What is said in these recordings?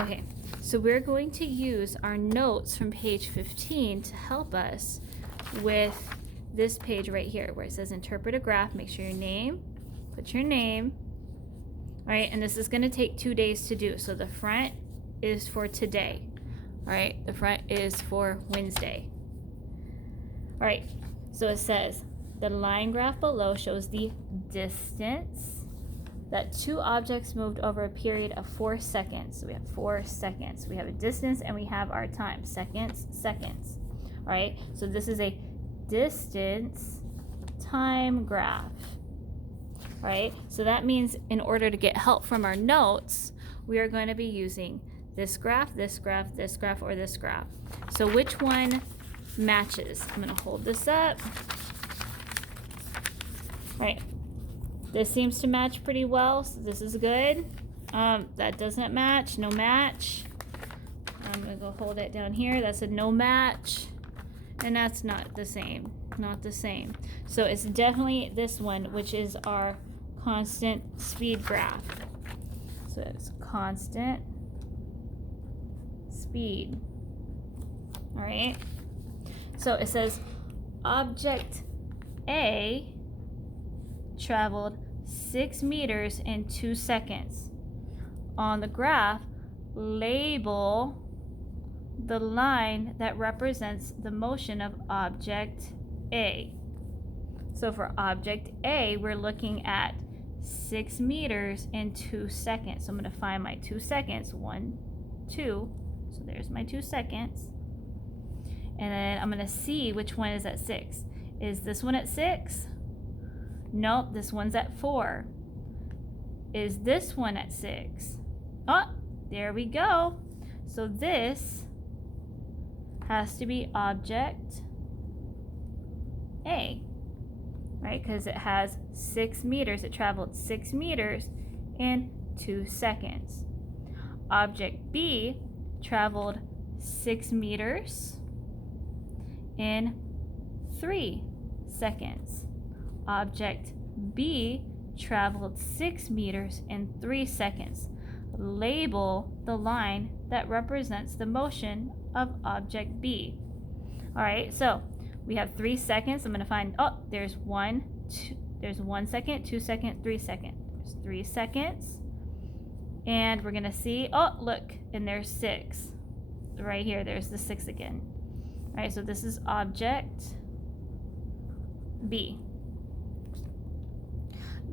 Okay, so we're going to use our notes from page 15 to help us with this page right here where it says interpret a graph. Make sure your name, put your name. All right, and this is going to take 2 days to do. So the front is for today. All right, the front is for Wednesday. All right, so it says the line graph below shows the distance that two objects moved over a period of 4 seconds. So we have 4 seconds. We have a distance and we have our time. Seconds, seconds. All right, so this is a distance time graph. All right, so that means in order to get help from our notes, we are going to be using this graph, this graph, this graph, or this graph. So which one matches? I'm going to hold this up. All right, this seems to match pretty well, so this is good. That doesn't match, no match. I'm going to go hold it down here. That's a no match, and that's not the same, not the same. So it's definitely this one, which is our constant speed graph. So it's constant speed. All right. So it says object A traveled 6 meters in 2 seconds. On the graph, label the line that represents the motion of object A. So for object A, we're looking at 6 meters in 2 seconds. So I'm going to find my 2 seconds. 1, 2. So there's my 2 seconds. And then I'm going to see which one is at 6. Is this one at 6? Nope, this one's at 4. Is this one at 6? Oh, there we go. So this has to be object A, right? Because it has 6 meters. It traveled 6 meters in 2 seconds. Object B traveled 6 meters in 3 seconds. Object B traveled 6 meters in 3 seconds. Label the line that represents the motion of object B. All right, so we have 3 seconds. I'm going to find, oh, there's 1 second, 2 second, 3 second. There's 3 seconds. And we're going to see, oh, look, and there's 6. Right here, there's the 6 again. All right, so this is object B.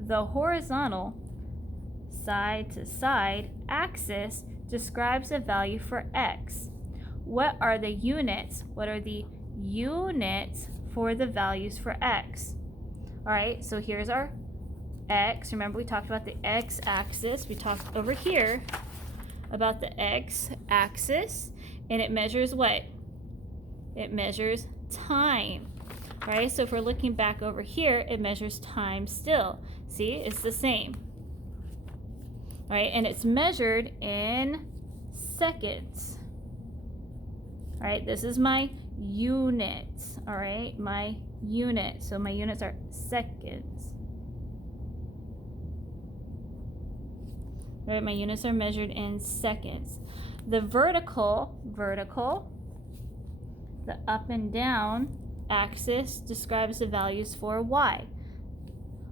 The horizontal side to side axis describes a value for x. What are the units? What are the units for the values for x? All right, so here's our x. Remember we talked about the x-axis. We talked over here about the x-axis, and it measures what? It measures time. All right, so if we're looking back over here, it measures time still. See, it's the same. All right, and it's measured in seconds. All right, this is my units. All right, my unit. So my units are seconds. All right, my units are measured in seconds. The vertical, the up and down axis describes the values for y.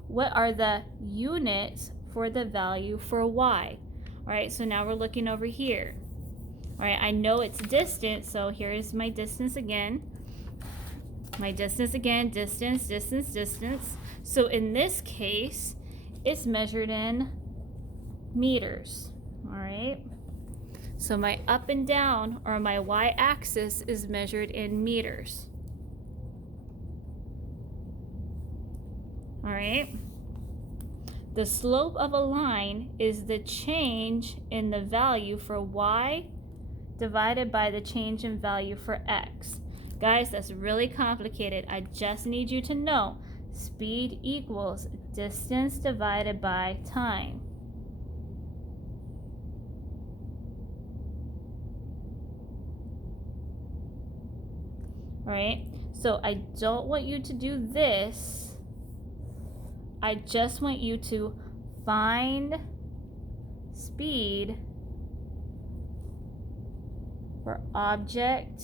What are the units for the value for y? All right, so now we're looking over here. All right, I know it's distance, so here's my distance again. My distance again, distance, distance, distance. So in this case, it's measured in meters. All right. So my up and down, or my y-axis, is measured in meters. All right. The slope of a line is the change in the value for y divided by the change in value for x. Guys, that's really complicated. I just need you to know speed equals distance divided by time. All right, so I don't want you to do this. I just want you to find speed for object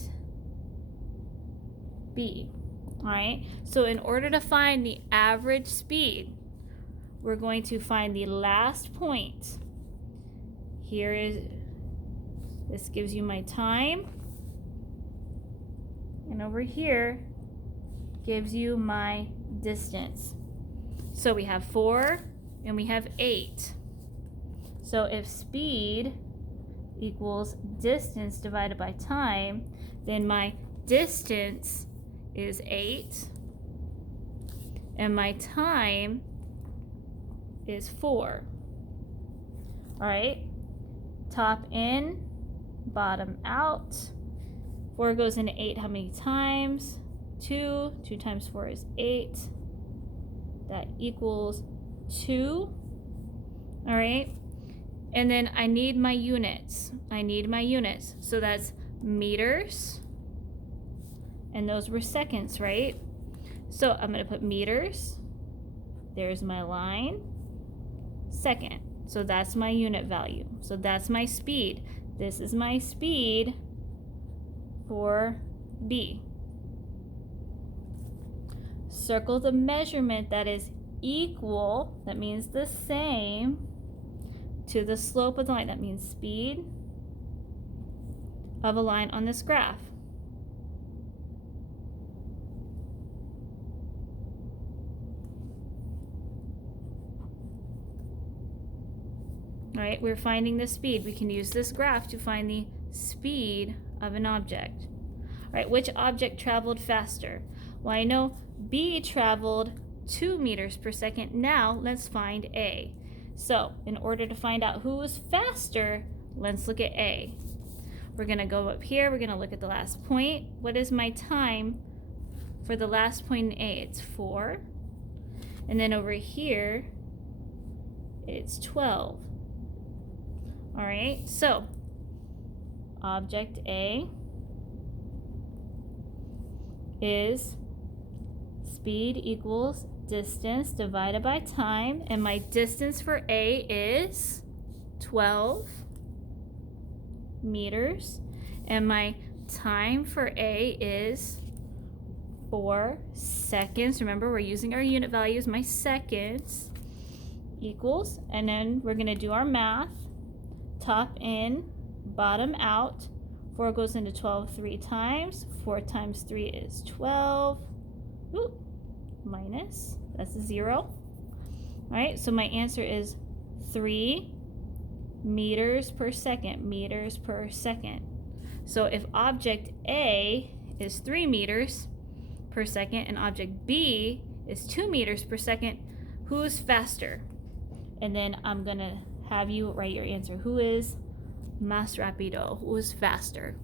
B. All right, so in order to find the average speed, we're going to find the last point. This gives you my time, and over here gives you my distance. So we have 4 and we have 8. So if speed equals distance divided by time, then my distance is 8 and my time is 4. All right, top in, bottom out. 4 goes into 8 how many times? 2. 2 times 4 is 8. That equals 2. All right, and then I need my units. So that's meters, and those were seconds, right? So I'm going to put meters. There's my line. Second. So that's my unit value. So that's my speed. This is my speed for B. Circle the measurement that is equal, that means the same, to the slope of the line. That means speed of a line on this graph. All right, we're finding the speed. We can use this graph to find the speed of an object. All right, which object traveled faster? Well, I know B traveled 2 meters per second. Now let's find A. So in order to find out who was faster, let's look at A. We're gonna go up here, we're gonna look at the last point. What is my time for the last point in A? It's 4. And then over here, it's 12. All right, so object A is speed equals distance divided by time, and my distance for A is 12 meters, and my time for A is 4 seconds. Remember, we're using our unit values, my seconds, equals, and then we're gonna do our math. Top in, bottom out. 4 goes into 12 3 times. 4 times 3 is 12. Ooh, minus, that's a 0. All right, so my answer is 3 meters per second. So if object A is 3 meters per second and object B is 2 meters per second, who's faster? And then I'm gonna have you write your answer. Who is más rápido? Who is faster?